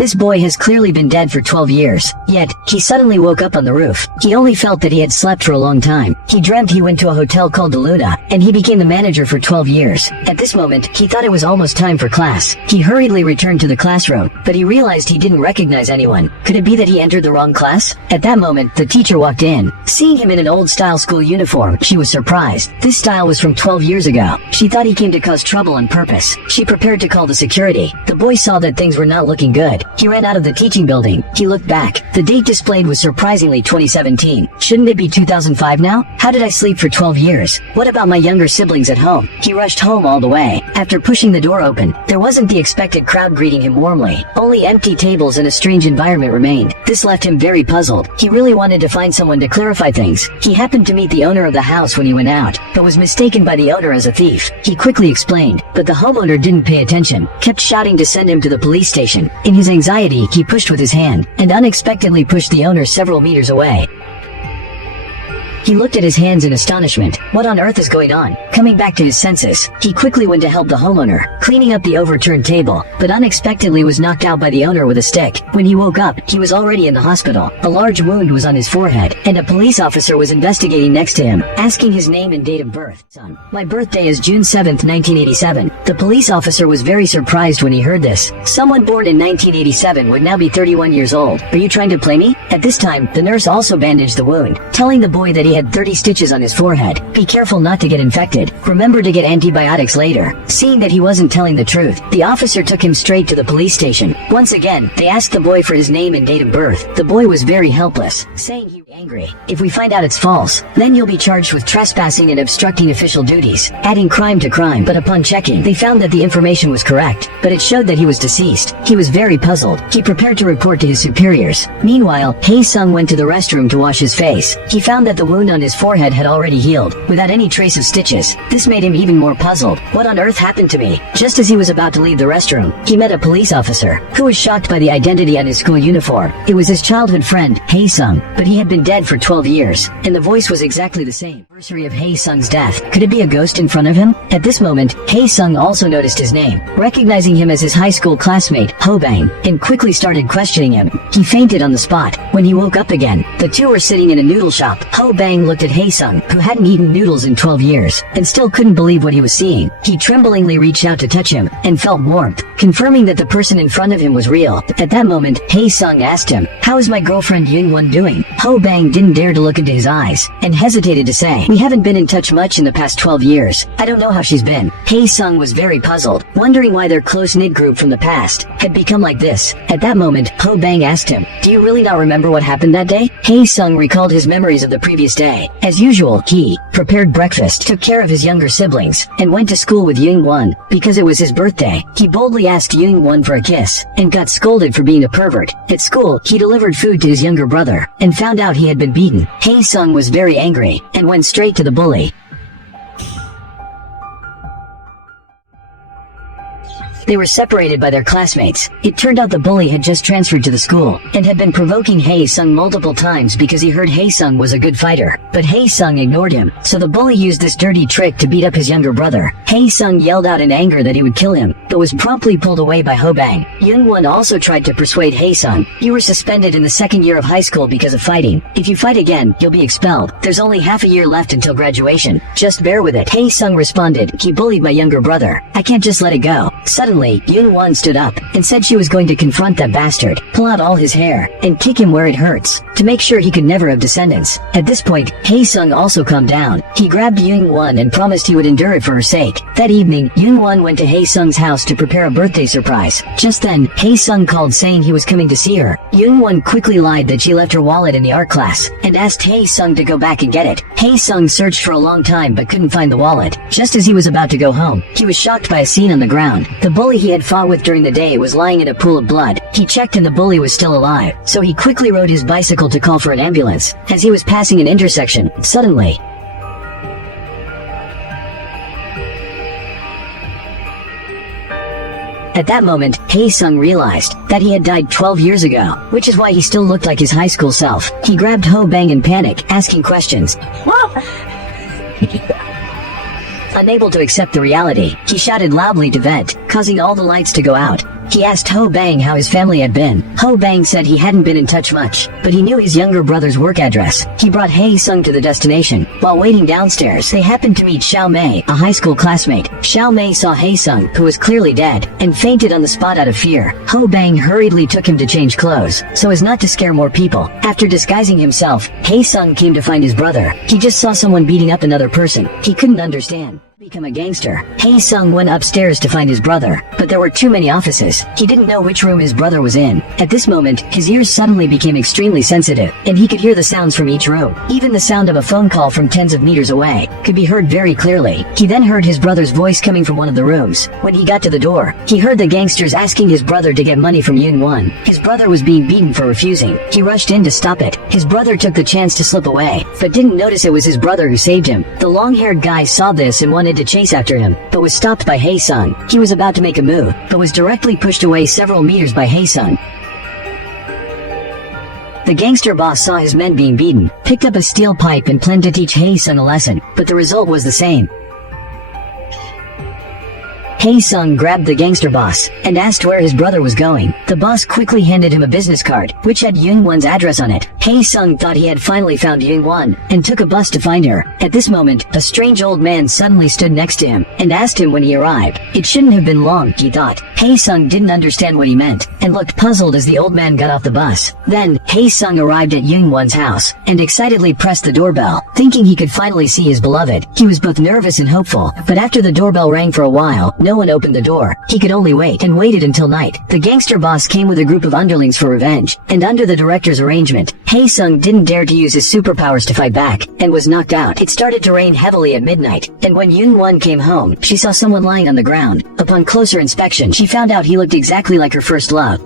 This boy has clearly been dead for 12 years. Yet, he suddenly woke up on the roof. He only felt that he had slept for a long time. He dreamt he went to a hotel called the Luna, and he became the manager for 12 years. At this moment, he thought it was almost time for class. He hurriedly returned to the classroom, but he realized he didn't recognize anyone. Could it be that he entered the wrong class? At that moment, the teacher walked in. Seeing him in an old-style school uniform, she was surprised. This style was from 12 years ago. She thought he came to cause trouble on purpose. She prepared to call the security. The boy saw that things were not looking good. He ran out of the teaching building. He looked back. The date displayed was surprisingly 2017. Shouldn't it be 2005 now? How did I sleep for 12 years? What about my younger siblings at home? He rushed home all the way. After pushing the door open, there wasn't the expected crowd greeting him warmly. Only empty tables and a strange environment remained. This left him very puzzled. He really wanted to find someone to clarify things. He happened to meet the owner of the house when he went out, but was mistaken by the owner as a thief. He quickly explained, but the homeowner didn't pay attention, kept shouting to send him to the police station. In his anxiety, he pushed with his hand, and unexpectedly pushed the owner several meters away. He looked at his hands in astonishment. What on earth is going on? Coming back to his senses, he quickly went to help the homeowner, cleaning up the overturned table, but unexpectedly was knocked out by the owner with a stick. When he woke up, he was already in the hospital. A large wound was on his forehead, and a police officer was investigating next to him, asking his name and date of birth. Son, my birthday is June 7th, 1987. The police officer was very surprised when he heard this. Someone born in 1987 would now be 31 years old. Are you trying to play me? At this time, the nurse also bandaged the wound, telling the boy that he had 30 stitches on his forehead. Be careful not to get infected. Remember to get antibiotics later. Seeing that he wasn't telling the truth, the officer took him straight to the police station. Once again, they asked the boy for his name and date of birth. The boy was very helpless, saying he was angry. If we find out it's false, then you'll be charged with trespassing and obstructing official duties, adding crime to crime. But upon checking, they found that the information was correct, but it showed that he was deceased. He was very puzzled. He prepared to report to his superiors. Meanwhile, Hae-sung went to the restroom to wash his face. He found that the wound on his forehead had already healed, without any trace of stitches. This made him even more puzzled. What on earth happened to me? Just as he was about to leave the restroom, he met a police officer, who was shocked by the identity on his school uniform. It was his childhood friend, Hae-sung, but he had been dead for 12 years, and the voice was exactly the same. Anniversary of Hae-sung's death. Could it be a ghost in front of him? At this moment, Hae-sung also noticed his name, recognizing him as his high school classmate, Ho-bang, and quickly started questioning him. He fainted on the spot. When he woke up again, the two were sitting in a noodle shop. Ho-bang looked at Hae-sung, who hadn't eaten noodles in 12 years, and still couldn't believe what he was seeing. He tremblingly reached out to touch him, and felt warmth, confirming that the person in front of him was real. At that moment, Hae-sung asked him, "How is my girlfriend Young-won doing?" Ho-bang didn't dare to look into his eyes, and hesitated to say, "We haven't been in touch much in the past 12 years. I don't know how she's been." Hae-sung was very puzzled, wondering why their close-knit group from the past had become like this. At that moment, Ho-bang asked him, "Do you really not remember what happened that day?" Hae-sung recalled his memories of the previous day. As usual, he prepared breakfast, took care of his younger siblings, and went to school with Young-won. Because it was his birthday, he boldly asked Young-won for a kiss, and got scolded for being a pervert. At school, he delivered food to his younger brother, and found out he had been beaten. Hae-sung was very angry, and went straight to the bully. They were separated by their classmates. It turned out the bully had just transferred to the school, and had been provoking Hae-sung multiple times because he heard Hae-sung was a good fighter. But Hae-sung ignored him, so the bully used this dirty trick to beat up his younger brother. Hae-sung yelled out in anger that he would kill him, but was promptly pulled away by Ho-bang. Young-won also tried to persuade Hae-sung, "You were suspended in the second year of high school because of fighting. If you fight again, you'll be expelled. There's only half a year left until graduation. Just bear with it." Hae-sung responded, "He bullied my younger brother. I can't just let it go." Suddenly, Young-won stood up, and said she was going to confront that bastard, pull out all his hair, and kick him where it hurts, to make sure he could never have descendants. At this point, Hae-sung also calmed down. He grabbed Young-won and promised he would endure it for her sake. That evening, Young-won went to Hae-sung's house to prepare a birthday surprise. Just then, Hae-sung called saying he was coming to see her. Young-won quickly lied that she left her wallet in the art class, and asked Hae-sung to go back and get it. Hae-sung searched for a long time but couldn't find the wallet. Just as he was about to go home, he was shocked by a scene on the ground. The bully he had fought with during the day was lying in a pool of blood. He checked and the bully was still alive, so he quickly rode his bicycle to call for an ambulance. As he was passing an intersection, suddenly, at that moment, Hae-sung realized that he had died 12 years ago, which is why he still looked like his high school self. He grabbed Ho-bang in panic, asking questions. Unable to accept the reality, he shouted loudly to vent, causing all the lights to go out. He asked Ho Bang how his family had been. Ho Bang said he hadn't been in touch much, but he knew his younger brother's work address. He brought Hae Sung to the destination. While waiting downstairs, they happened to meet Xiao Mei, a high school classmate. Xiao Mei saw Hae Sung, who was clearly dead, and fainted on the spot out of fear. Ho Bang hurriedly took him to change clothes, so as not to scare more people. After disguising himself, Hae Sung came to find his brother. He just saw someone beating up another person. He couldn't understand. Become a gangster. Hae Sung went upstairs to find his brother, but there were too many offices. He didn't know which room his brother was in. At this moment, his ears suddenly became extremely sensitive, and he could hear the sounds from each room. Even the sound of a phone call from tens of meters away could be heard very clearly. He then heard his brother's voice coming from one of the rooms. When he got to the door, he heard the gangsters asking his brother to get money from Yoon Won. His brother was being beaten for refusing. He rushed in to stop it. His brother took the chance to slip away, but didn't notice it was his brother who saved him. The long-haired guy saw this and wanted to chase after him, but was stopped by Hae Sung. He was about to make a move, but was directly pushed away several meters by Hae Sung. The gangster boss saw his men being beaten, picked up a steel pipe and planned to teach Hae Sung a lesson, but the result was the same. Hae Sung grabbed the gangster boss and asked where his brother was going. The boss quickly handed him a business card, which had Yoon Won's address on it. Hae Sung thought he had finally found Yoon Won and took a bus to find her. At this moment, a strange old man suddenly stood next to him and asked him when he arrived. It shouldn't have been long, he thought. Hae Sung didn't understand what he meant and looked puzzled as the old man got off the bus. Then, Hae Sung arrived at Yoon Won's house and excitedly pressed the doorbell, thinking he could finally see his beloved. He was both nervous and hopeful, but after the doorbell rang for a while, no one opened the door. He could only wait, and waited until night. The gangster boss came with a group of underlings for revenge, and under the director's arrangement, Hae Sung didn't dare to use his superpowers to fight back, and was knocked out. It started to rain heavily at midnight, and when Yoon Won came home, she saw someone lying on the ground. Upon closer inspection, she found out he looked exactly like her first love.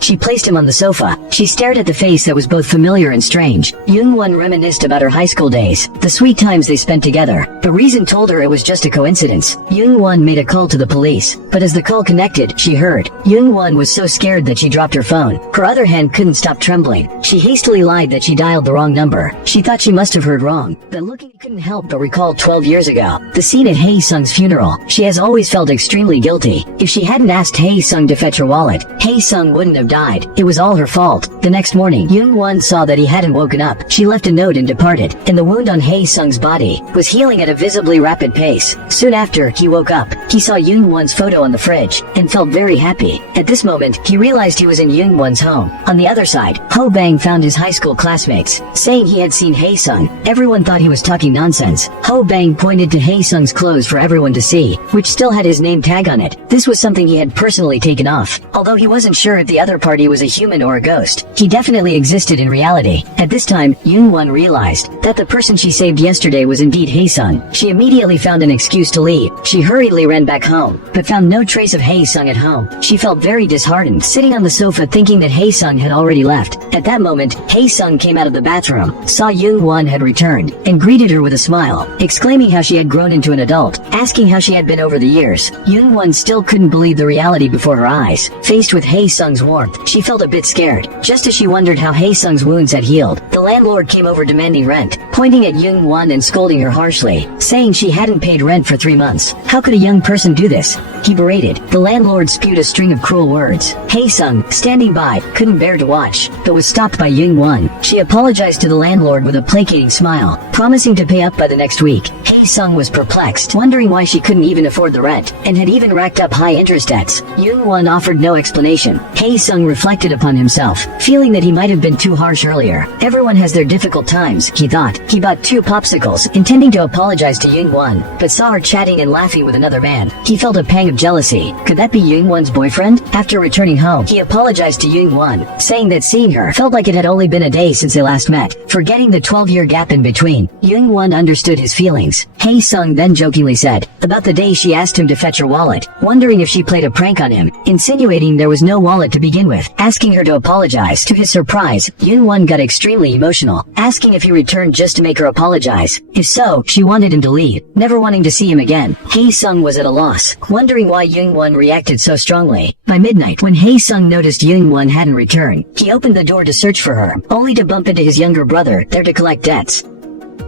She placed him on the sofa. She stared at the face that was both familiar and strange. Yoon Won reminisced about her high school days, the sweet times they spent together. But reason told her it was just a coincidence. Yoon Won made a call to the police, but as the call connected, she heard. Yoon Won was so scared that she dropped her phone. Her other hand couldn't stop trembling. She hastily lied that she dialed the wrong number. She thought she must have heard wrong. But looking, couldn't help but recall 12 years ago, the scene at Hae Sung's funeral. She has always felt extremely guilty. If she hadn't asked Hae Sung to fetch her wallet, Hae Sung wouldn't have died. It was all her fault. The next morning, Yoon Won saw that he hadn't woken up. She left a note and departed, and the wound on Hae Sung's body was healing at a visibly rapid pace. Soon after, he woke up. He saw Yoon Won's photo on the fridge, and felt very happy. At this moment, he realized he was in Yoon Won's home. On the other side, Ho Bang found his high school classmates, saying he had seen Hae Sung. Everyone thought he was talking nonsense. Ho Bang pointed to Hae Sung's clothes for everyone to see, which still had his name tag on it. This was something he had personally taken off. Although he wasn't sure if the other party was a human or a ghost, he definitely existed in reality. At this time, Yoon Won realized that the person she saved yesterday was indeed Hae Sung. She immediately found an excuse to leave. She hurriedly ran back home, but found no trace of Hae Sung at home. She felt very disheartened, sitting on the sofa thinking that Hae Sung had already left. At that moment, Hae Sung came out of the bathroom, saw Yoon Won had returned, and greeted her with a smile, exclaiming how she had grown into an adult, asking how she had been over the years. Yoon Won still couldn't believe the reality before her eyes. Faced with Hae Sung's warmth, she felt a bit scared. Just as she wondered how Hae Sung's wounds had healed, the landlord came over demanding rent, pointing at Yoon Won and scolding her harshly, saying she hadn't paid rent for 3 months. How could a young person do this? He berated. The landlord spewed a string of cruel words. Hae Sung, standing by, couldn't bear to watch, but was stopped by Yoon Won. She apologized to the landlord with a placating smile, promising to pay up by the next week. Hae Sung was perplexed, wondering why she couldn't even afford the rent, and had even racked up high interest debts. Yoon Won offered no explanation. Hae Sung reflected upon himself, feeling that he might have been too harsh earlier. Everyone has their difficult times, he thought. He bought 2 popsicles, intending to apologize to Yoon Won, but saw her chatting and laughing with another man. He felt a pang of jealousy. Could that be Yoon Won's boyfriend? After returning home, he apologized to Yoon Won, saying that seeing her felt like it had only been a day since they last met, forgetting the 12-year gap in between. Yoon Won understood his feelings. Hae Sung then jokingly said about the day she asked him to fetch her wallet, wondering if she played a prank on him, insinuating there was no wallet to begin with, asking her to apologize. To his surprise, Yoon Won got extremely emotional, asking if he returned just to make her apologize. If so, she wanted him to leave, never wanting to see him again. Hae Sung was at a loss, wondering why Yoon Won reacted so strongly. By midnight, when Hae Sung noticed Yoon Won hadn't returned, he opened the door to search for her, only to bump into his younger brother, there to collect debts.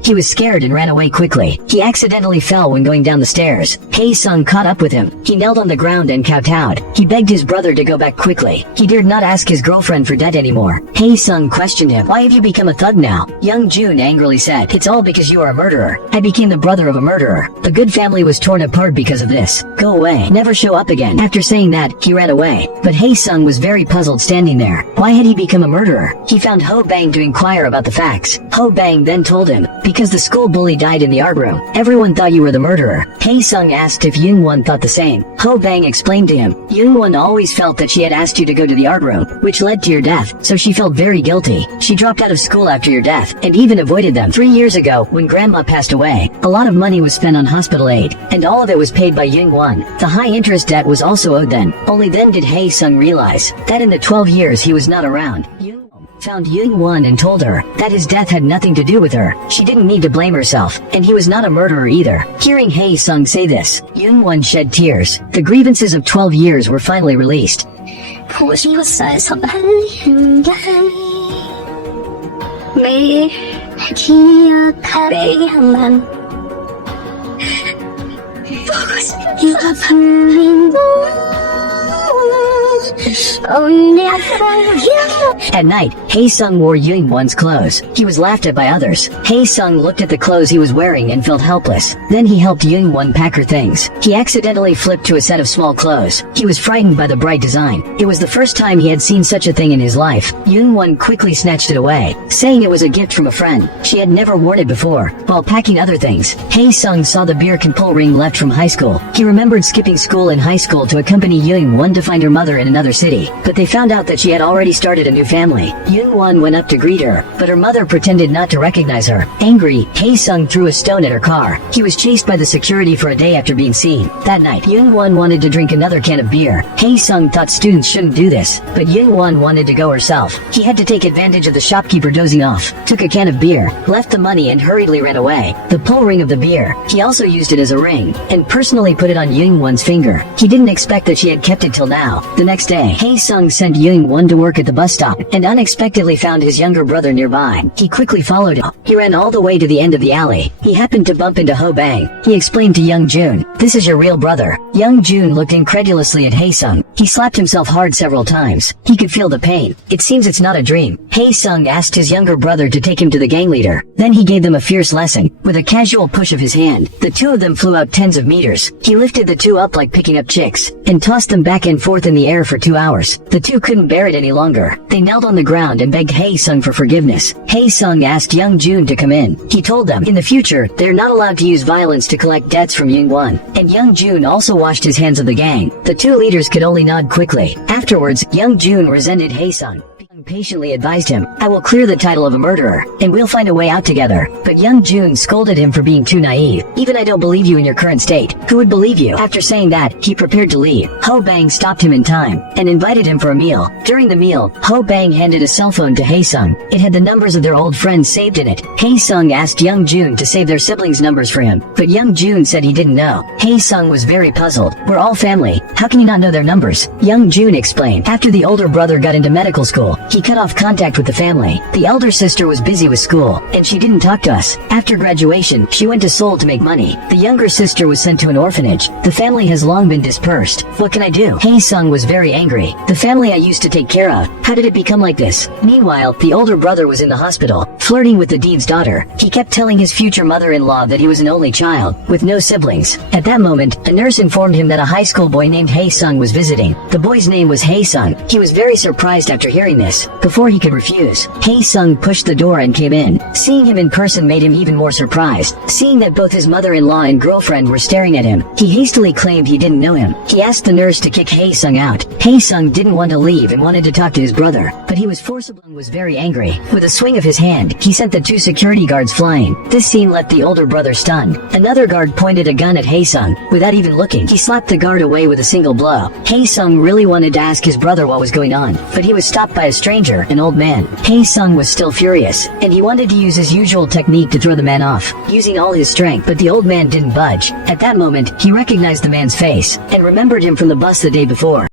He was scared and ran away quickly. He accidentally fell when going down the stairs. Hae-sung caught up with him. He knelt on the ground and kowtowed. He begged his brother to go back quickly. He dared not ask his girlfriend for debt anymore. Hae-sung questioned him. "Why have you become a thug now?" Young Jun angrily said, "It's all because you are a murderer. I became the brother of a murderer. The good family was torn apart because of this. Go away. Never show up again." After saying that, he ran away. But Hae-sung was very puzzled standing there. Why had he become a murderer? He found Ho Bang to inquire about the facts. Ho Bang then told him, "Because the school bully died in the art room, everyone thought you were the murderer." Hae-sung asked if Young-won thought the same. Ho Bang explained to him, "Young-won always felt that she had asked you to go to the art room, which led to your death, so she felt very guilty. She dropped out of school after your death, and even avoided them. 3 years ago, when grandma passed away, a lot of money was spent on hospital aid, and all of it was paid by Young-won. The high-interest debt was also owed then. Only then did Hae-sung realize that in the 12 years he was not around. Found Young-won and told her that his death had nothing to do with her. She didn't need to blame herself, and he was not a murderer either." Hearing Hae-sung say this, Young-won shed tears. The grievances of 12 years were finally released. 보고 싶었어서 매일 기억하래야만 보고 싶었어. At night, Hae-sung wore Young-won's clothes. He was laughed at by others. Hae-sung looked at the clothes he was wearing and felt helpless. Then he helped Young-won pack her things. He accidentally flipped to a set of small clothes. He was frightened by the bright design. It was the first time he had seen such a thing in his life. Young-won quickly snatched it away, saying it was a gift from a friend. She had never worn it before. While packing other things, Hae-sung saw the beer can pull ring left from high school. He remembered skipping school in high school to accompany Young-won to find her mother in another city, but they found out that she had already started a new family. Young-won went up to greet her, but her mother pretended not to recognize her. Angry, Hae-sung threw a stone at her car. He was chased by the security for a day after being seen. That night, Young-won wanted to drink another can of beer. Hae-sung thought students shouldn't do this, but Young-won wanted to go herself. He had to take advantage of the shopkeeper dozing off, took a can of beer, left the money and hurriedly ran away. The pull ring of the beer, he also used it as a ring, and personally put it on Young-won's finger. He didn't expect that she had kept it till now. The next day, Hae-sung sent Young-won to work at the bus stop, and unexpectedly found his younger brother nearby. He quickly followed him. He ran all the way to the end of the alley. He happened to bump into Ho Bang. He explained to Young Jun, "This is your real brother." Young Jun looked incredulously at Hae-sung. He slapped himself hard several times. He could feel the pain. It seems it's not a dream. Hae-sung asked his younger brother to take him to the gang leader. Then he gave them a fierce lesson. With a casual push of his hand, the two of them flew out tens of meters. He lifted the two up like picking up chicks, and tossed them back and forth in the air for 2 hours. The two couldn't bear it any longer. They knelt on the ground and begged Hae-sung for forgiveness. Hae-sung asked Young Jun to come in. He told them, in the future, they're not allowed to use violence to collect debts from Young-won. And Young Jun also washed his hands of the gang. The two leaders could only nod quickly. Afterwards, Young Jun resented Hae-sung. Patiently advised him, "I will clear the title of a murderer, and we'll find a way out together." But Young Jun scolded him for being too naive. "Even I don't believe you in your current state. Who would believe you?" After saying that, he prepared to leave. Ho Bang stopped him in time, and invited him for a meal. During the meal, Ho Bang handed a cell phone to Hae-sung. It had the numbers of their old friends saved in it. Hae-sung asked Young Jun to save their siblings' numbers for him, but Young Jun said he didn't know. Hae-sung was very puzzled. "We're all family. How can you not know their numbers?" Young Jun explained. After the older brother got into medical school, he cut off contact with the family. The elder sister was busy with school, and she didn't talk to us. After graduation, she went to Seoul to make money. The younger sister was sent to an orphanage. The family has long been dispersed. What can I do? Hae-sung was very angry. The family I used to take care of. How did it become like this? Meanwhile, the older brother was in the hospital, flirting with the dean's daughter. He kept telling his future mother-in-law that he was an only child, with no siblings. At that moment, a nurse informed him that a high school boy named Hae-sung was visiting. The boy's name was Hae-sung. He was very surprised after hearing this. Before he could refuse, Hae-sung pushed the door and came in. Seeing him in person made him even more surprised. Seeing that both his mother-in-law and girlfriend were staring at him, he hastily claimed he didn't know him. He asked the nurse to kick Hae-sung out. Hae-sung didn't want to leave and wanted to talk to his brother, but he was forcible and was very angry. With a swing of his hand, he sent the two security guards flying. This scene left the older brother stunned. Another guard pointed a gun at Hae-sung. Without even looking, he slapped the guard away with a single blow. Hae-sung really wanted to ask his brother what was going on, but he was stopped by a stranger, an old man. Hae-sung was still furious, and he wanted to use his usual technique to throw the man off, using all his strength, but the old man didn't budge. At that moment, he recognized the man's face, and remembered him from the bus the day before.